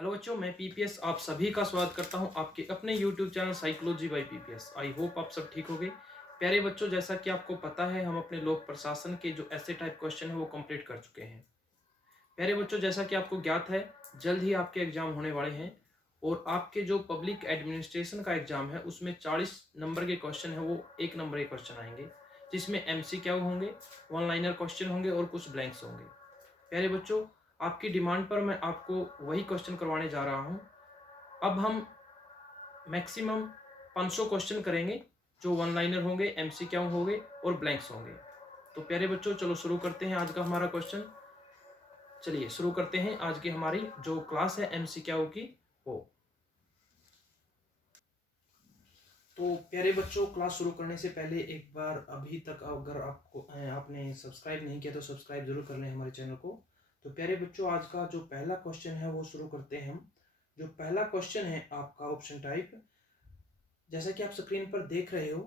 Hello बच्चों, मैं PPS आप सभी का स्वागत करता हूं आपके अपने YouTube channel psychology by PPS. I hope आप सब ठीक होंगे। प्यारे बच्चों, जैसा कि आपको पता है, हम अपने लोक प्रशासन के जो ऐसे टाइप क्वेश्चन है वो कंप्लीट कर चुके हैं। प्यारे बच्चों, जैसा कि आपको ज्ञात है, जल्द ही आपके एग्जाम होने वाले हैं और आपके जो पब्लिक एडमिनिस्ट्रेशन का एग्जाम है उसमें 40 नंबर के क्वेश्चन है वो 1 नंबर के क्वेश्चन आएंगे, जिसमें एमसीक्यू होंगे, वन लाइनर क्वेश्चन होंगे और कुछ ब्लैंक्स होंगे। प्यारे बच्चों, आपकी डिमांड पर मैं आपको वही क्वेश्चन करवाने जा रहा हूं। अब हम मैक्सिमम 500 क्वेश्चन करेंगे, जो वन लाइनर होंगे, एमसीक्यू होंगे और ब्लैंक्स होंगे। तो प्यारे बच्चों, चलो शुरू करते हैं आज का हमारा क्वेश्चन। चलिए शुरू करते हैं आज की हमारी जो क्लास है एमसीक्यू की वो। तो प्यारे बच्चों, क्लास शुरू करने से पहले एक बार अभी तक अगर आपने सब्सक्राइब नहीं किया तो सब्सक्राइब जरूर कर लें हमारे चैनल को। तो प्यारे बच्चों, आज का जो पहला क्वेश्चन है वो शुरू करते हैं हम। जो पहला क्वेश्चन है आपका ऑप्शन टाइप, जैसा कि आप स्क्रीन पर देख रहे हो,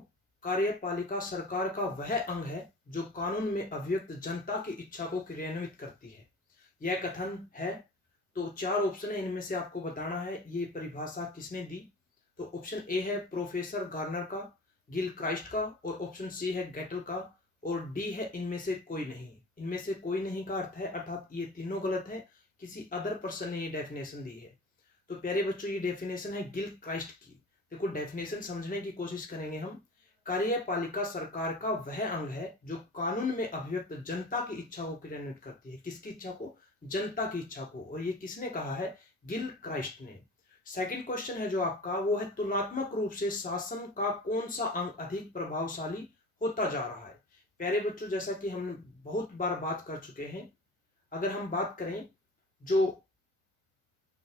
कार्यपालिका सरकार का वह अंग है जो कानून में अभिव्यक्त जनता की इच्छा को क्रियान्वित करती है। यह कथन है। तो 4 ऑप्शन है, इनमें से आपको बताना है ये परिभाषा किसने दी। तो ऑप्शन ए है प्रोफेसर गार्नर का, गिल क्राइस्ट का, और ऑप्शन सी है गेटल का, और डी है इनमें से कोई नहीं। इनमें से कोई नहीं का अर्थ है अर्थात ये तीनों गलत है, किसी अदर पर्सन ने ये डेफिनेशन दी है। तो प्यारे बच्चों, ये डेफिनेशन है गिल क्राइस्ट की। देखो, डेफिनेशन समझने की कोशिश करेंगे हम। कार्यपालिका सरकार का वह अंग है जो कानून में अभिव्यक्त जनता की इच्छा को क्रियान्वित करती है। किसकी इच्छा को? जनता की इच्छा को। और ये किसने कहा है? गिल क्राइस्ट ने। सेकंड क्वेश्चन है जो आपका, वो है तुलनात्मक रूप से शासन का कौन सा अंग अधिक प्रभावशाली होता जा रहा है। प्यारे बच्चों, जैसा कि हम बहुत बार बात कर चुके हैं, अगर हम बात करें जो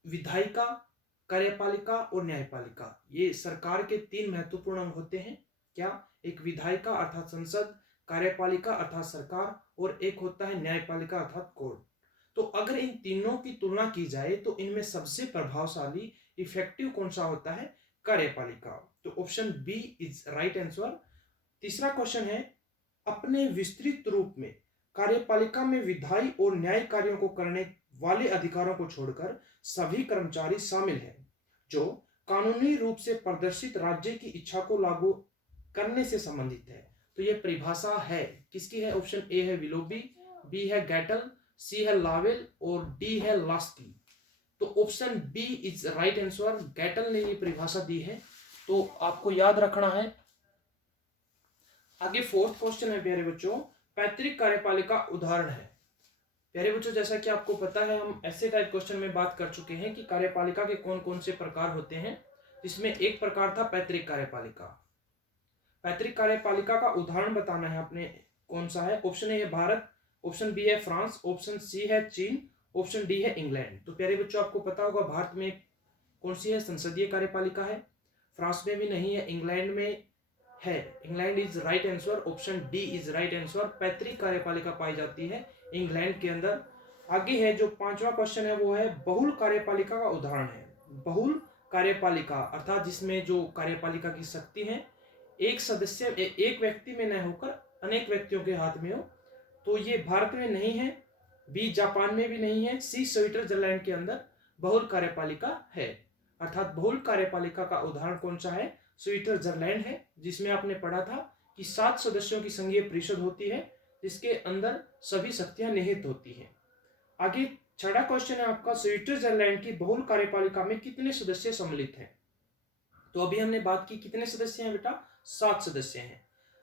विधायिका, कार्यपालिका और न्यायपालिका, ये सरकार के 3 महत्वपूर्ण अंग होते हैं। क्या? एक विधायिका अर्थात संसद, कार्यपालिका अर्थात सरकार, और एक होता है न्यायपालिका अर्थात कोर्ट। तो अगर इन तीनों की तुलना की जाए तो इनमें सबसे प्रभावशाली इफेक्टिव कौन सा होता है? कार्यपालिका। तो option B is right answer. तीसरा क्वेश्चन है, अपने विस्तृत रूप में कार्यपालिका में विधायी और न्याय कार्यों को करने वाले अधिकारों को छोड़कर सभी कर्मचारी शामिल हैं जो कानूनी रूप से प्रदर्शित राज्य की इच्छा को लागू करने से संबंधित है। तो यह परिभाषा है किसकी है? ऑप्शन ए है विलोबी, बी है गैटल, सी है लावेल और डी है लास्की। तो option B is right answer. Gettell ने ये परिभाषा दी है, तो आपको याद रखना है। आगे फोर्थ क्वेश्चन है प्यारे बच्चों, पैतृक कार्यपालिका उदाहरण है। प्यारे बच्चों, जैसा कि आपको पता है, हम ऐसे टाइप क्वेश्चन में बात कर चुके हैं कि कार्यपालिका के कौन कौन से प्रकार होते हैं, जिसमें एक प्रकार था पैतृक कार्यपालिका। पैतृक कार्यपालिका का उदाहरण बताना है आपने, कौन सा है? ऑप्शन ए है भारत, ऑप्शन बी है फ्रांस, ऑप्शन सी है चीन, ऑप्शन डी है इंग्लैंड। तो प्यारे बच्चों, आपको पता होगा भारत में कौन सी है? संसदीय कार्यपालिका है। फ्रांस में भी नहीं है, इंग्लैंड में है। England is right answer. Option D is right answer. पैतृक कार्यपालिका पाई जाती है इंग्लैंड के अंदर। आगे है जो 5वां क्वेश्चन है वो है बहुल कार्यपालिका का उदाहरण है। बहुल कार्यपालिका अर्थात जिसमें जो कार्यपालिका की शक्ति है एक सदस्य एक व्यक्ति में न होकर अनेक व्यक्तियों के हाथ में हो। तो ये भारत में नहीं है, बी जापान में भी नहीं है, सी स्विट्जरलैंड के अंदर बहुल कार्यपालिका है। अर्थात बहुल कार्यपालिका का उदाहरण कौन सा है? स्विट्जरलैंड है, जिसमें आपने पढ़ा था कि 7 सदस्यों की संघीय परिषद होती है जिसके अंदर सभी शक्तियां निहित होती हैं। आगे 6वां क्वेश्चन है आपका, स्विट्जरलैंड की बहुल कार्यपालिका में कितने सदस्य सम्मिलित हैं? तो अभी हमने बात की कितने सदस्य हैं बेटा? 7 सदस्य हैं।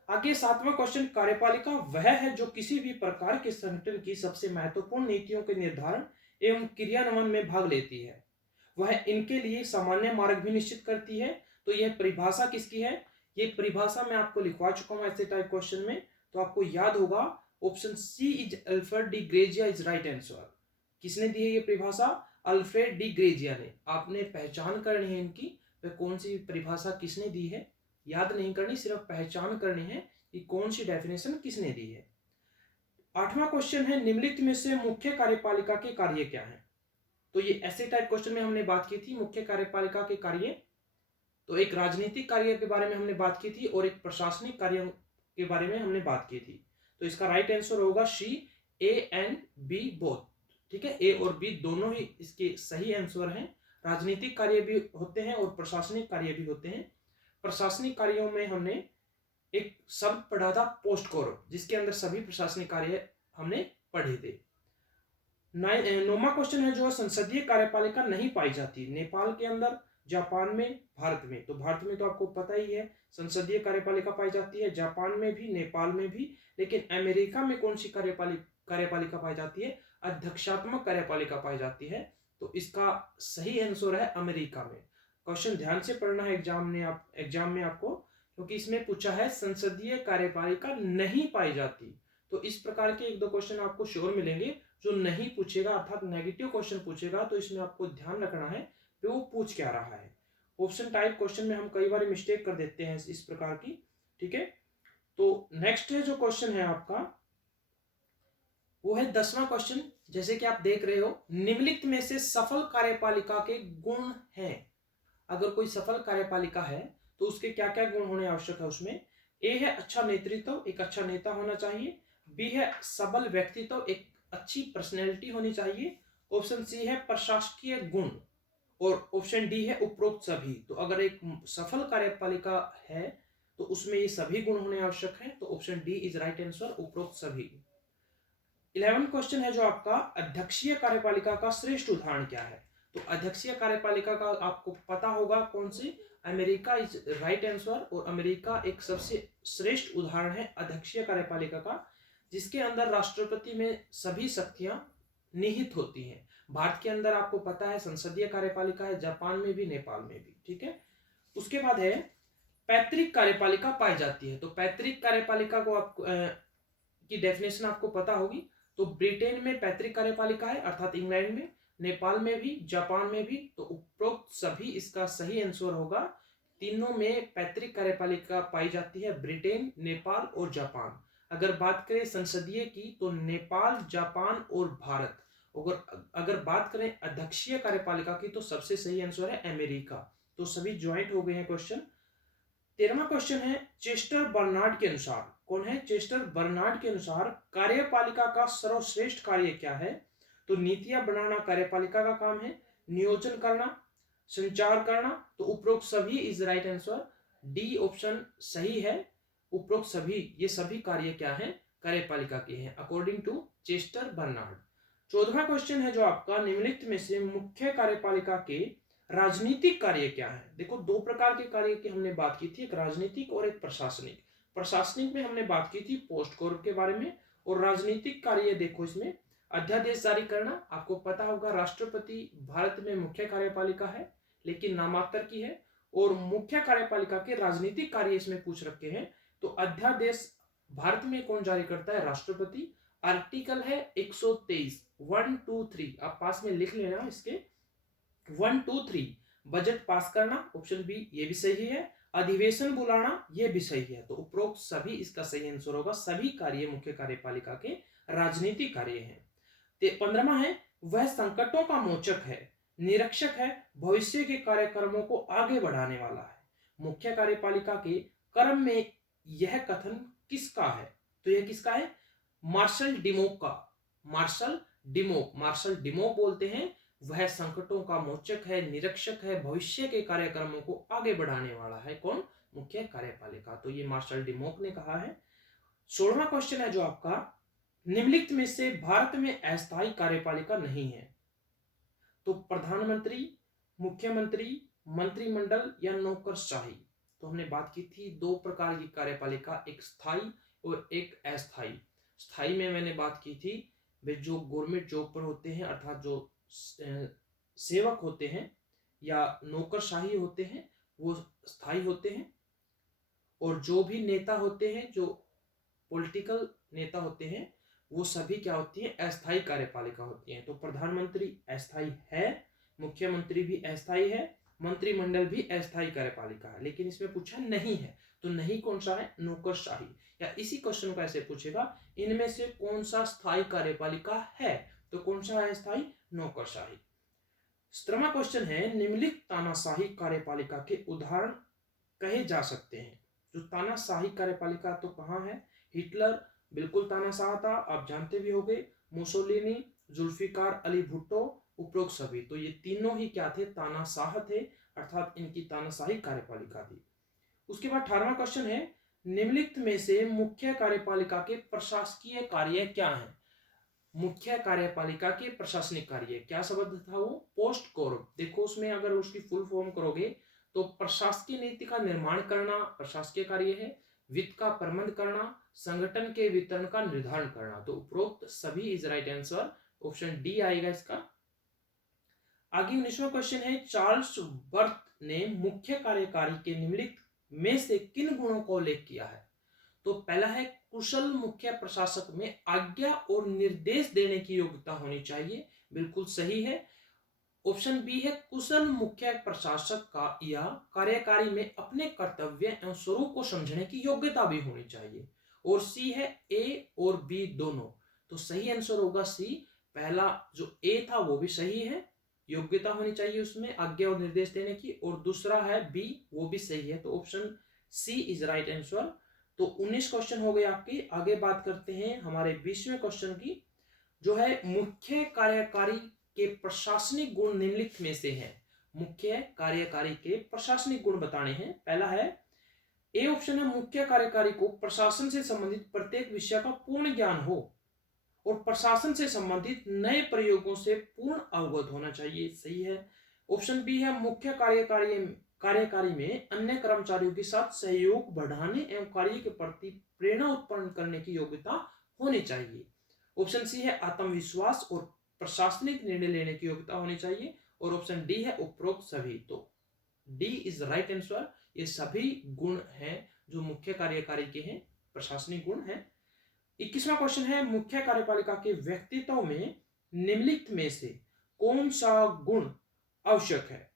आगे 7वां क्वेश्चन, कार्यपालिका वह है जो किसी भी प्रकार के संगठन की सबसे महत्वपूर्ण नीतियों के निर्धारण एवं क्रियान्वयन में भाग लेती है। वह इनके लिए सामान्य मार्ग भी निश्चित करती है। तो यह परिभाषा किसकी है? ये परिभाषा मैं आपको लिखवा चुका हूं ऐसे टाइप क्वेश्चन में, तो आपको याद होगा option C is Alfred de Grazia is right answer. किसने दी है ये परिभाषा? अल्फ्रेड डी ग्रेजिया ने। आपने पहचान करनी है इनकी, वह कौन सी परिभाषा किसने दी है, याद नहीं करनी, सिर्फ पहचान करनी है कि कौन सी डेफिनेशन किसने दी है। 8वां क्वेश्चन है, निम्नलिखित में से मुख्य कार्यपालिका के कार्य क्या है? तो ये ऐसे टाइप क्वेश्चन में हमने बात की थी मुख्य कार्यपालिका के कार्य। तो एक राजनीतिक कार्य के बारे में हमने बात की थी और एक प्रशासनिक कार्यों के बारे में हमने बात की थी। तो इसका राइट आंसर होगा सी, ए एंड बी बोथ। ठीक है, ए और बी दोनों ही इसके सही आंसर हैं। राजनीतिक कार्य भी होते हैं और प्रशासनिक कार्य भी होते हैं। प्रशासनिक कार्यों में हमने एक शब्द पढ़ा था पोस्ट कोर, जिसके अंदर सभी प्रशासनिक कार्य हमने पढ़े थे। नौवां क्वेश्चन है जो संसदीय कार्यपालिका नहीं पाई जाती नेपाल के अंदर, जापान में, भारत में। तो भारत में तो आपको पता ही है संसदीय कार्यपालिका पाई जाती है, जापान में भी, नेपाल में भी। लेकिन अमेरिका में कौन सी कार्यपालिका पाई जाती है? अध्यक्षात्मक कार्यपालिका पाई जाती है। तो इसका सही आंसर है अमेरिका में। क्वेश्चन ध्यान से पढ़ना है एग्जाम में आपको, क्योंकि इसमें पूछा है संसदीय कार्यपालिका नहीं पाई जाती। तो इस प्रकार के एक दो क्वेश्चन आपको श्योर मिलेंगे जो नहीं पूछेगा, अर्थात नेगेटिव क्वेश्चन पूछेगा, तो इसमें आपको ध्यान रखना है कि वो पूछ क्या रहा है। ऑप्शन टाइप क्वेश्चन में हम कई बार मिस्टेक कर देते हैं इस प्रकार की, ठीक है। तो नेक्स्ट है जो क्वेश्चन है आपका, वो है 10वां क्वेश्चन। जैसे कि आप देख रहे हो, निम्नलिखित में से सफल कार्यपालिका के गुण हैं। अगर कोई सफल कार्यपालिका है तो उसके क्या क्या गुण होने आवश्यक है उसमें? ए है अच्छा नेतृत्व, एक अच्छा नेता होना चाहिए। बी है सबल व्यक्तित्व, एक अच्छी पर्सनैलिटी होनी चाहिए। ऑप्शन सी है प्रशासकीय गुण, और ऑप्शन डी है उपरोक्त सभी। तो अगर एक सफल कार्यपालिका है तो उसमें ये सभी गुण होने आवश्यक है। तो option D is right answer, उपरोक्त सभी। 11वां क्वेश्चन है जो आपका, अध्यक्षीय कार्यपालिका का श्रेष्ठ उदाहरण क्या है? तो अध्यक्षीय कार्यपालिका का आपको पता होगा कौन सी, अमेरिका इज राइट आंसर। और अमेरिका एक सबसे श्रेष्ठ उदाहरण है अध्यक्षीय कार्यपालिका का, जिसके अंदर राष्ट्रपति में सभी शक्तियां निहित होती हैं। भारत के अंदर आपको पता है संसदीय कार्यपालिका है, जापान में भी, नेपाल में भी, ठीक है। उसके बाद है पैतृक कार्यपालिका पाई जाती है। तो पैतृक कार्यपालिका को आप की डेफिनेशन आपको पता होगी। तो ब्रिटेन में पैतृक कार्यपालिका है, अर्थात इंग्लैंड में, नेपाल में भी, जापान में भी। तो उपरोक्त सभी इसका सही आंसर होगा। तीनों में पैतृक कार्यपालिका पाई जाती है, ब्रिटेन, नेपाल और जापान। अगर बात करें संसदीय की तो नेपाल, जापान और भारत। अगर बात करें अध्यक्षीय कार्यपालिका की तो सबसे सही आंसर है अमेरिका। तो सभी ज्वाइंट हो गए हैं क्वेश्चन। 13वां क्वेश्चन है, चेस्टर बर्नार्ड के अनुसार, कौन है? चेस्टर बर्नार्ड के अनुसार कार्यपालिका का सर्वश्रेष्ठ कार्य क्या है? तो नीतियां बनाना कार्यपालिका का काम है, नियोजन करना, संचार करना। तो उपरोक्त सभी is right answer, D option सही है। उपरोक्त सभी, ये सभी कार्य क्या है? कार्यपालिका के हैं अकॉर्डिंग टू चेस्टर बर्नार्ड। 14वां क्वेश्चन है जो आपका, निम्नलिखित में से मुख्य कार्यपालिका के राजनीतिक कार्य क्या है? देखो दो प्रकार के कार्य की हमने बात की थी, एक राजनीतिक और एक प्रशासनिक। प्रशासनिक में हमने बात की थी पोस्ट कोर के बारे में, और राजनीतिक कार्य देखो इसमें अध्यादेश जारी करना। आपको पता होगा राष्ट्रपति भारत में मुख्य कार्यपालिका है लेकिन नामात्र की है, और मुख्य कार्यपालिका के राजनीतिक कार्य इसमें पूछ रखे हैं। तो अध्यादेश भारत में कौन जारी करता है? राष्ट्रपति। आर्टिकल है 123, 1 2 3, आप पास में लिख लेना इसके, 1 2 3। बजट पास करना, ऑप्शन बी ये भी सही है। अधिवेशन बुलाना, ये भी सही है। तो उपरोक्त सभी इसका सही आंसर होगा। सभी कार्य मुख्य कार्यपालिका के राजनीतिक कार्य हैं। 15वां है, वह संकटों का मोचक है, निरीक्षक है, भविष्य के कार्यक्रमों को आगे बढ़ाने वाला है। मुख्य कार्यपालिका के क्रम में यह कथन किसका है? तो यह किसका है? मार्शल डिमोक का। मार्शल डिमोक बोलते हैं वह संकटों का मोचक है, निरीक्षक है, भविष्य के कार्यक्रमों को आगे बढ़ाने वाला है। कौन? मुख्य कार्यपालिका। तो ये मार्शल डिमोक ने कहा है। 16वां क्वेश्चन है जो आपका, निम्नलिखित में से भारत में अस्थायी कार्यपालिका नहीं है। तो प्रधानमंत्री, मुख्यमंत्री, मंत्रिमंडल या नौकरशाही। तो हमने बात की थी दो प्रकार की कार्यपालिका, एक स्थायी और एक अस्थायी। स्थायी में मैंने बात की थी वे जो गवर्नमेंट जॉब पर होते हैं, अर्थात जो सेवक होते हैं या नौकरशाही होते हैं, वो स्थायी होते हैं। और जो भी नेता होते हैं, जो पॉलिटिकल नेता होते हैं, वो सभी क्या होती है? अस्थायी कार्यपालिका होती हैं। तो प्रधानमंत्री अस्थायी है, मुख्यमंत्री भी अस्थायी है, मंत्रिमंडल भी अस्थायी कार्यपालिका है। लेकिन इसमें पूछा नहीं है, तो नहीं कौन सा है? नौकरशाही। या इसी क्वेश्चन को ऐसे पूछेगा, इनमें से कौन सा स्थायी कार्यपालिका है? तो कौन सा है स्थायी? नौकरशाही। 17वां क्वेश्चन है, निम्नलिखित तानाशाही कार्यपालिका के उदाहरण कहे जा सकते हैं। जो तानाशाही कार्यपालिका तो कहाँ है? हिटलर बिल्कुल तानाशाह था, आप जानते भी होंगे। मुसोलिनी जुल्फिकार अली भुट्टो, उपरोक्त सभी। तो ये तीनों ही क्या थे, तानाशाह थे, अर्थात इनकी तानाशाही कार्यपालिका थी। उसके बाद 18वां क्वेश्चन है, निम्नलिखित में से मुख्य कार्यपालिका के प्रशासकीय कार्य क्या हैं? मुख्य कार्यपालिका के प्रशासनिक कार्य, क्या शब्द था वो, पोस्ट कोर। देखो उसमें अगर उसकी फुल फॉर्म करोगे तो प्रशासकीय नीति का निर्माण करना प्रशासकीय कार्य है, वित्त का प्रबंध करना, संगठन के वितरण का निर्धारण करना। तो उपरोक्त सभी is right answer, option D आएगा इसका। आगे 19वां क्वेश्चन है, चार्ल्स बर्थ ने मुख्य कार्यकारी के निम्नलिखित में से किन गुणों को उल्लेख किया है? तो पहला है, कुशल मुख्य प्रशासक में आज्ञा और निर्देश देने की योग्यता होनी चाहिए, बिल्कुल सही है। ऑप्शन बी है, कुशल मुख्य प्रशासक का या कार्यकारी में अपने कर्तव्य एवं स्वरूप को समझने की योग्यता भी होनी चाहिए। और सी है, ए और बी दोनों। तो सही आंसर होगा सी। पहला जो ए था वो भी सही है, योग्यता होनी चाहिए उसमें आज्ञा और निर्देश देने की, और दूसरा है बी, वो भी सही है। तो option C is right answer. तो 19 क्वेश्चन हो गए आपके। आगे बात करते हैं हमारे 20वें क्वेश्चन की, जो है मुख्य कार्यकारी के प्रशासनिक गुण निम्नलिखित में से हैं। मुख्य कार्यकारी के प्रशासनिक गुण बताने हैं। पहला है, ए ऑप्शन है, मुख्य कार्यकारी को प्रशासन से संबंधित प्रत्येक विषय का पूर्ण ज्ञान हो और प्रशासन से संबंधित नए प्रयोगों से पूर्ण अवगत होना चाहिए, सही है। ऑप्शन बी है, मुख्य कार्यकारी में अन्य कर्मचारियों के साथ सहयोग बढ़ाने एवं कार्य के प्रति प्रेरणा उत्पन्न करने की योग्यता होनी चाहिए। ऑप्शन सी है, आत्मविश्वास और प्रशासनिक निर्णय लेने की योग्यता होनी चाहिए, और ऑप्शन डी है, उपरोक्त सभी। तो डी इज राइट आंसर। ये सभी गुण हैं जो मुख्य कार्यकारी के हैं, प्रशासनिक गुण हैं। 21वां क्वेश्चन है, मुख्य कार्यपालिका के व्यक्तित्व में निम्नलिखित में से कौन सा गुण आवश्यक है?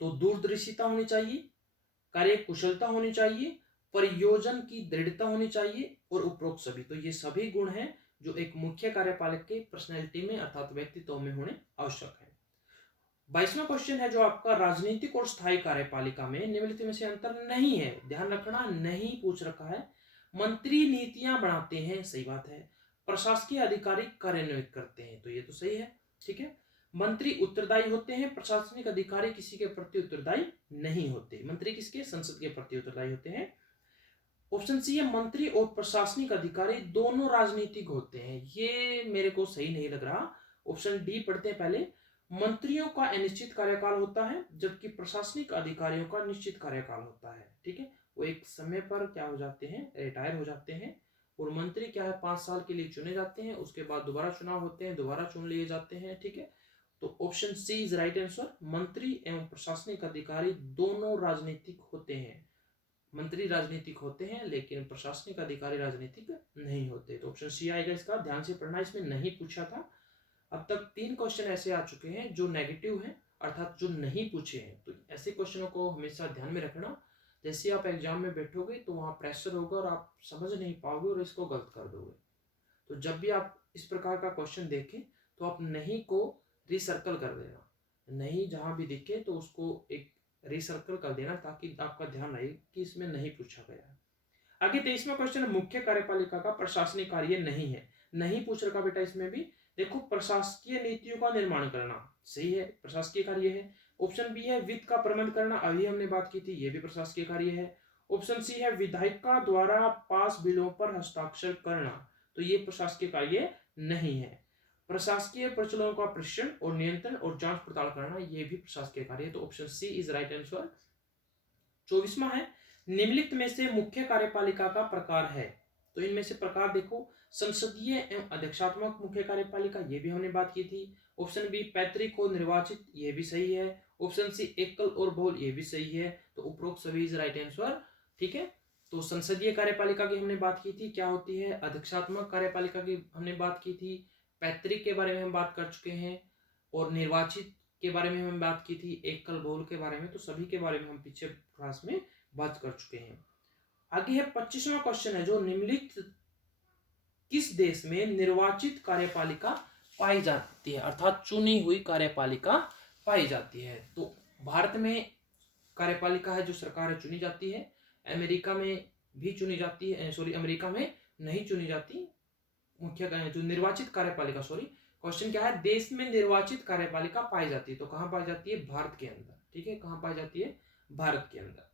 तो दूरदर्शिता होनी चाहिए, कार्य कुशलता होनी चाहिए, परियोजन की दृढ़ता होनी चाहिए, और उपरोक्त सभी। तो ये सभी गुण हैं जो एक मुख्य कार्यपालक के पर्सनैलिटी में अर्थात व्यक्तित्व में होने आवश्यक है। 22वां क्वेश्चन है जो आपका, राजनीतिक और स्थायी कार्यपालिका में निम्नलिखित में से अंतर नहीं है। ध्यान रखना, नहीं पूछ रखा है। मंत्री नीतियां बनाते हैं, सही बात है। प्रशासकीय अधिकारी कार्यान्वित करते हैं, तो ये तो सही है, ठीक है। मंत्री उत्तरदायी होते हैं, प्रशासनिक अधिकारी किसी के प्रति उत्तरदायी नहीं होते। मंत्री किसके, संसद के प्रति उत्तरदायी होते हैं। ऑप्शन सी है, मंत्री और प्रशासनिक अधिकारी दोनों राजनीतिक होते हैं। ये मेरे को सही नहीं लग रहा। ऑप्शन डी पढ़ते हैं पहले। मंत्रियों का अनिश्चित कार्यकाल होता है जबकि प्रशासनिक अधिकारियों का निश्चित कार्यकाल होता है, ठीक है। वो एक समय पर क्या हो जाते हैं, रिटायर हो जाते हैं। और मंत्री क्या है, 5 साल के लिए चुने जाते हैं, उसके बाद दोबारा चुनाव होते हैं, दोबारा चुन लिए जाते हैं, ठीक है। तो option C is right answer. मंत्री एवं प्रशासनिक अधिकारी दोनों राजनीतिक होते हैं। मंत्री राजनीतिक होते हैं लेकिन प्रशासनिक अधिकारी राजनीतिक नहीं होते। तो ऑप्शन सी आएगा इसका। ध्यान से पढ़ना, इसमें नहीं पूछा था। अब तक 3 क्वेश्चन ऐसे आ चुके हैं जो नेगेटिव हैं, अर्थात जो नहीं पूछे हैं। तो ऐसे क्वेश्चनों को हमेशा ध्यान में रखना। जैसे आप एग्जाम में बैठोगे तो वहां प्रेशर होगा और आप समझ नहीं पाओगे और इसको गलत कर दोगे। तो जब भी आप इस प्रकार का क्वेश्चन देखें तो आप नहीं को रिसर्कल कर देना, नहीं जहां भी दिखे तो उसको एक रिसर्कल कर देना ताकि आपका ध्यान रहे कि इसमें नहीं पूछा गया है। आगे 23वां क्वेश्चन, मुख्य कार्यपालिका का प्रशासनिक कार्य नहीं है। नहीं पूछ रखा बेटा इसमें भी। देखो, प्रशासकीय नीतियों का निर्माण करना, सही है, प्रशासकीय कार्य है। ऑप्शन बी है, वित्त का प्रबंध करना, अभी हमने बात की थी, ये भी प्रशासकीय कार्य है। ऑप्शन सी है, विधायिका द्वारा पास बिलों पर हस्ताक्षर करना, तो ये प्रशासकीय कार्य नहीं है। प्रशासकीय प्रचलनों का प्रशिक्षण और नियंत्रण और जांच पड़ताल करना, ये भी प्रशासकीय कार्य है। तो option C is right answer. 24वां है, निम्नलिखित में से मुख्य कार्यपालिका का प्रकार है। तो इनमें से प्रकार देखो, संसदीय एवं अध्यक्षात्मक मुख्य कार्यपालिका, ये भी हमने बात की थी। ऑप्शन बी, पैतृक और निर्वाचित, ये भी सही है। ऑप्शन सी, एकल और बहुल, ये भी सही है। तो उपरोक्त सभी इज राइट आंसर, ठीक है। तो संसदीय कार्यपालिका की हमने बात की थी, क्या होती है। अध्यक्षात्मक कार्यपालिका की हमने बात की थी। पैतृक के बारे में हम बात कर चुके हैं, और निर्वाचित के बारे में हम बात की थी, एकल बहुल के बारे में। तो सभी के बारे में हम पीछे क्लास में बात कर चुके हैं। आगे है 25वां क्वेश्चन है जो, निम्नलिखित किस देश में निर्वाचित कार्यपालिका पाई जाती है, अर्थात चुनी हुई कार्यपालिका पाई जाती है। तो भारत में कार्यपालिका है जो सरकार चुनी जाती है। अमेरिका में भी चुनी जाती है, सॉरी, अमेरिका में नहीं चुनी जाती मुख्य जो निर्वाचित कार्यपालिका, सॉरी, क्वेश्चन क्या है, देश में निर्वाचित कार्यपालिका पाई जाती है, तो कहां पाई जाती है, भारत के अंदर। ठीक है, कहां पाई जाती है, भारत के अंदर।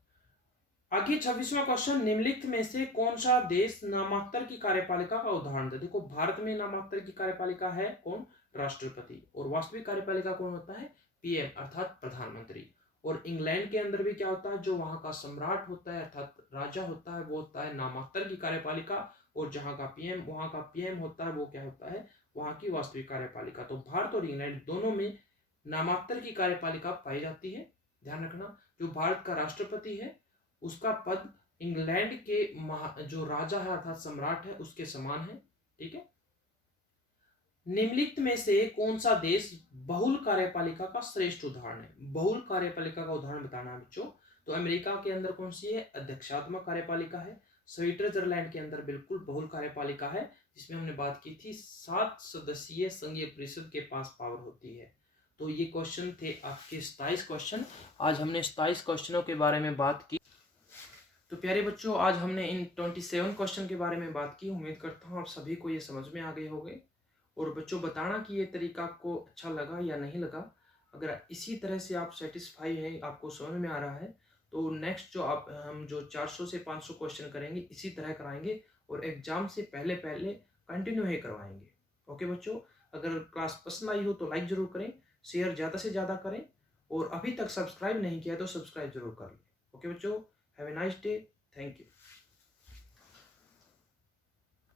आगे 26वां क्वेश्चन, निम्नलिखित में से कौन सा देश नामांतर की कार्यपालिका का उदाहरण दे। देखो, भारत में नामांतर की कार्यपालिका है कौन, राष्ट्रपति, और वास्तविक कार्यपालिका कौन होता है, पीएम अर्थात प्रधानमंत्री। और इंग्लैंड के अंदर भी क्या होता है, जो वहां का सम्राट होता है अर्थात राजा होता है, वो होता है नामांतर की कार्यपालिका, और जहां का पीएम, वहां का पीएम होता है, वो क्या होता है, वहां की वास्तविक कार्यपालिका। तो भारत और इंग्लैंड दोनों में नामांतर की कार्यपालिका पाई जाती है। ध्यान रखना, जो भारत का राष्ट्रपति है उसका पद इंग्लैंड के जो राजा है अर्थात सम्राट है उसके समान है। ठीक है, निम्नलिखित में से कौन सा देश बहुल कार्यपालिका का श्रेष्ठ उदाहरण है। बहुल कार्यपालिका का उदाहरण बताना है बच्चों। तो अमेरिका के अंदर कौन सी है, अध्यक्षात्मक कार्यपालिका है। स्विट्जरलैंड के अंदर बिल्कुल बहुल कार्यपालिका है, जिसमें हमने बात की थी 7 सदस्यीय संघीय परिषद के पास पावर होती है। तो ये क्वेश्चन थे आपके 27 क्वेश्चन। आज हमने 27 क्वेश्चनों के बारे में बात की। तो प्यारे बच्चों, आज हमने इन 27 क्वेश्चन के बारे में बात की। उम्मीद करता हूँ आप सभी को ये समझ में आ गए होंगे। और बच्चों, बताना कि ये तरीका आपको अच्छा लगा या नहीं लगा। अगर इसी तरह से आप सेटिस्फाई हैं, आपको समझ में आ रहा है, तो नेक्स्ट जो हम जो 400 से 500 क्वेश्चन करेंगे इसी तरह कराएंगे, और एग्जाम से पहले पहले कंटिन्यू ही करवाएंगे। ओके बच्चों, अगर क्लास पसंद आई हो तो लाइक जरूर करें, शेयर ज़्यादा से ज़्यादा करें, और अभी तक सब्सक्राइब नहीं किया तो सब्सक्राइब जरूर कर लें। ओके बच्चों, have a nice day, thank you.